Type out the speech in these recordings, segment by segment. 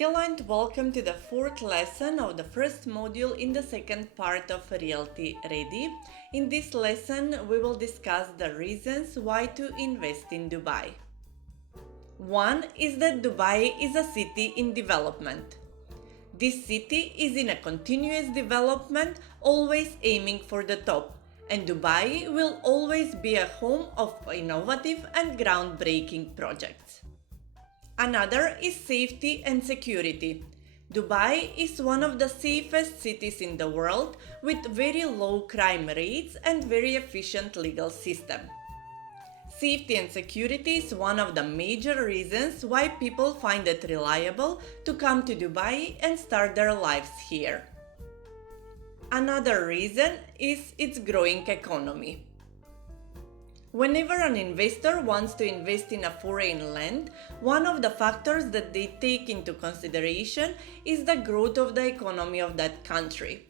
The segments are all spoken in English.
Hello and welcome to the fourth lesson of the first module in the second part of Realty Ready. In this lesson, we will discuss the reasons why to invest in Dubai. One is that Dubai is a city in development. This city is in a continuous development, always aiming for the top, and Dubai will always be a home of innovative and groundbreaking projects. Another is safety and security. Dubai is one of the safest cities in the world with very low crime rates and very efficient legal system. Safety and security is one of the major reasons why people find it reliable to come to Dubai and start their lives here. Another reason is its growing economy. Whenever an investor wants to invest in a foreign land, one of the factors that they take into consideration is the growth of the economy of that country.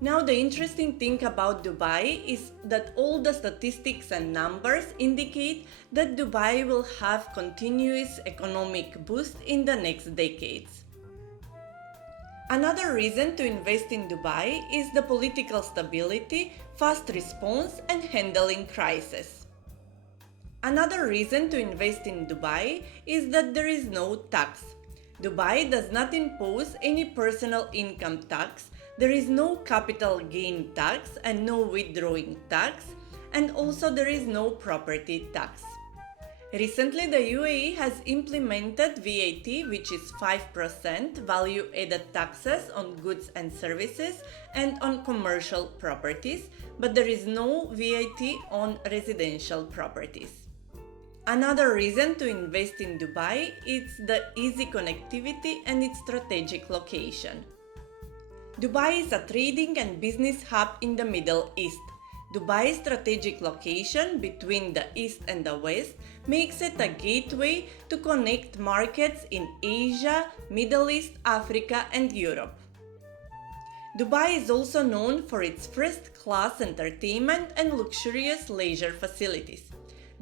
Now, the interesting thing about Dubai is that all the statistics and numbers indicate that Dubai will have continuous economic boost in the next decades. Another reason to invest in Dubai is the political stability, fast response, and handling crisis. Another reason to invest in Dubai is that there is no tax. Dubai does not impose any personal income tax, there is no capital gain tax and no withdrawing tax, and also there is no property tax. Recently, the UAE has implemented VAT, which is 5% value-added taxes on goods and services and on commercial properties, but there is no VAT on residential properties. Another reason to invest in Dubai is the easy connectivity and its strategic location. Dubai is a trading and business hub in the Middle East. Dubai's strategic location between the East and the West makes it a gateway to connect markets in Asia, Middle East, Africa, and Europe. Dubai is also known for its first-class entertainment and luxurious leisure facilities.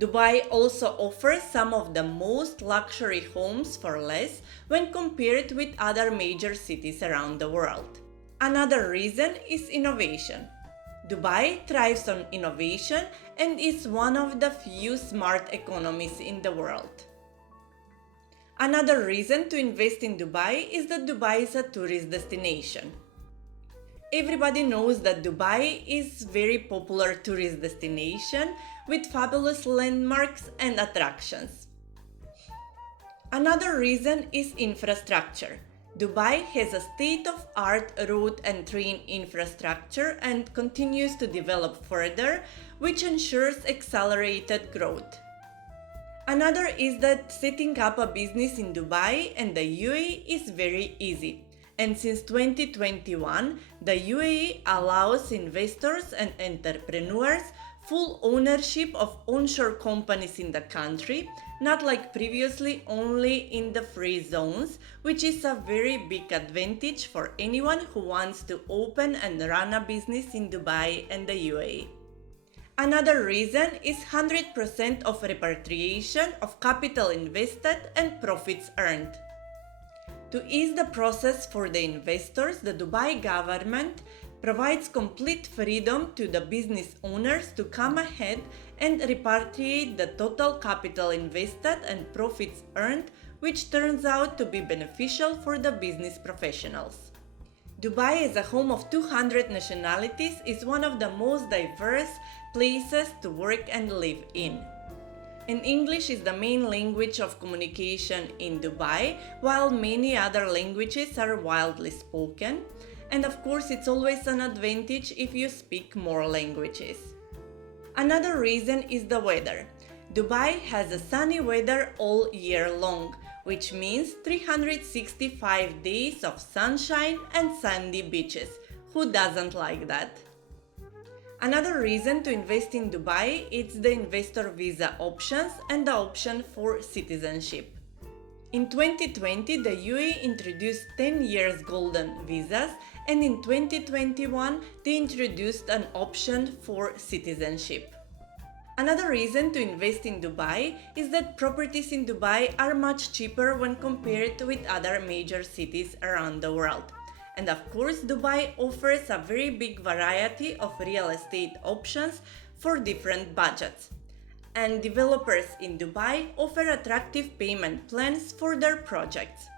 Dubai also offers some of the most luxury homes for less when compared with other major cities around the world. Another reason is innovation. Dubai thrives on innovation and is one of the few smart economies in the world. Another reason to invest in Dubai is that Dubai is a tourist destination. Everybody knows that Dubai is a very popular tourist destination with fabulous landmarks and attractions. Another reason is infrastructure. Dubai has a state-of-art road and train infrastructure and continues to develop further, which ensures accelerated growth. Another is that setting up a business in Dubai and the UAE is very easy. And since 2021, the UAE allows investors and entrepreneurs full ownership of onshore companies in the country, not like previously only in the free zones, which is a very big advantage for anyone who wants to open and run a business in Dubai and the UAE. Another reason is 100% of repatriation of capital invested and profits earned. To ease the process for the investors, the Dubai government provides complete freedom to the business owners to come ahead and repatriate the total capital invested and profits earned, which turns out to be beneficial for the business professionals. Dubai, as a home of 200 nationalities, is one of the most diverse places to work and live in. And English is the main language of communication in Dubai, while many other languages are widely spoken. And of course, it's always an advantage if you speak more languages. Another reason is the weather. Dubai has a sunny weather all year long, which means 365 days of sunshine and sandy beaches. Who doesn't like that? Another reason to invest in Dubai is the investor visa options and the option for citizenship. In 2020, the UAE introduced 10 years golden visas, and in 2021, they introduced an option for citizenship. Another reason to invest in Dubai is that properties in Dubai are much cheaper when compared with other major cities around the world. And of course, Dubai offers a very big variety of real estate options for different budgets. And developers in Dubai offer attractive payment plans for their projects.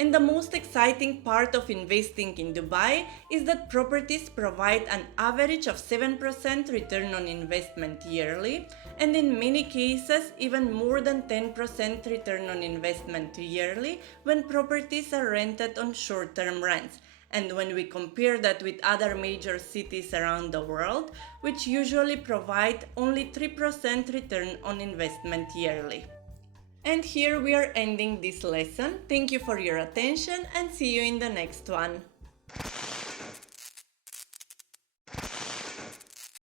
And the most exciting part of investing in Dubai is that properties provide an average of 7% return on investment yearly, and in many cases, even more than 10% return on investment yearly when properties are rented on short-term rents. And when we compare that with other major cities around the world, which usually provide only 3% return on investment yearly. And here we are ending this lesson. Thank you for your attention and see you in the next one.